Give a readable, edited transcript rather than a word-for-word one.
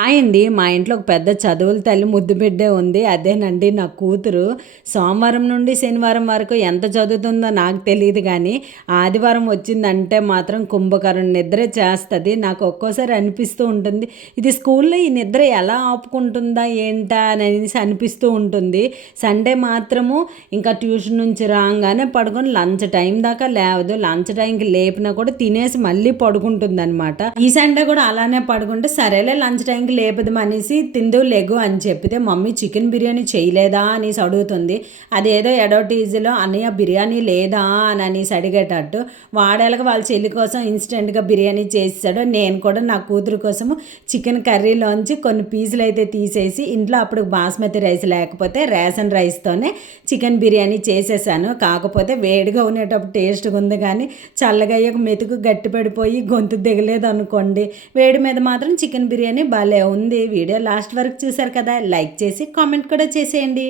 Hi అండి. మా ఇంట్లో ఒక పెద్ద చదువుల తల్లి ముద్దు బిడ్డే ఉంది. అదేనండి నా కూతురు. సోమవారం నుండి శనివారం వరకు ఎంత చదువుతుందో నాకు తెలీదు గానీ, ఆదివారం వచ్చిందంటే మాత్రం కుంభకర్ణ నిద్ర చేస్తది. నాకు ఒక్కోసారి అనిపిస్తూ ఉంటుంది, ఇది స్కూల్లో ఈ నిద్ర ఎలా ఆపుకుంటుందా ఏంటా అనేసి అనిపిస్తూ ఉంటుంది. సండే మాత్రము ఇంకా ట్యూషన్ నుంచి రాగానే పడుకొని లంచ్ టైం దాకా లేవదు. లంచ్ టైంకి లేపినా కూడా తినేసి మళ్ళీ పడుకుంటుందనమాట. ఈ సండే కూడా అలానే పడుకుంటే సరేలే లంచ్ టైంకి లేపదు అనేసి తిందు లెగు అని చెప్పితే మమ్మీ చికెన్ బిర్యానీ చేయలేదా అనేసి అడుగుతుంది. అదేదో ఎడోటీజీలో అన్నయ్య బిర్యానీ లేదా అని అనేసి అడిగేటట్టు వాడేలాగా వాళ్ళ చెల్లి కోసం ఇన్స్టెంట్గా బిర్యానీ చేసాడు. నేను కూడా నా కూతురు కోసము చికెన్ కర్రీలోంచి కొన్ని పీసులు అయితే తీసేసి ఇంట్లో అప్పుడు బాస్మతి రైస్ లేకపోతే రేషన్ రైస్తోనే చికెన్ బిర్యానీ చేసేసాను. కాకపోతే వేడిగా ఉండేటప్పుడు టేస్ట్గా ఉంది కానీ చల్లగా అయ్యాక మెతుకు గట్టిపడిపోయి గొంతు దిగలేదు అనుకోండి. వేడి మీద మాత్రం చికెన్ బిర్యానీ భలే ఉంది. వీడియో లాస్ట్ వరకు చూసారు కదా, లైక్ చేసి కామెంట్ కూడా చేసేయండి.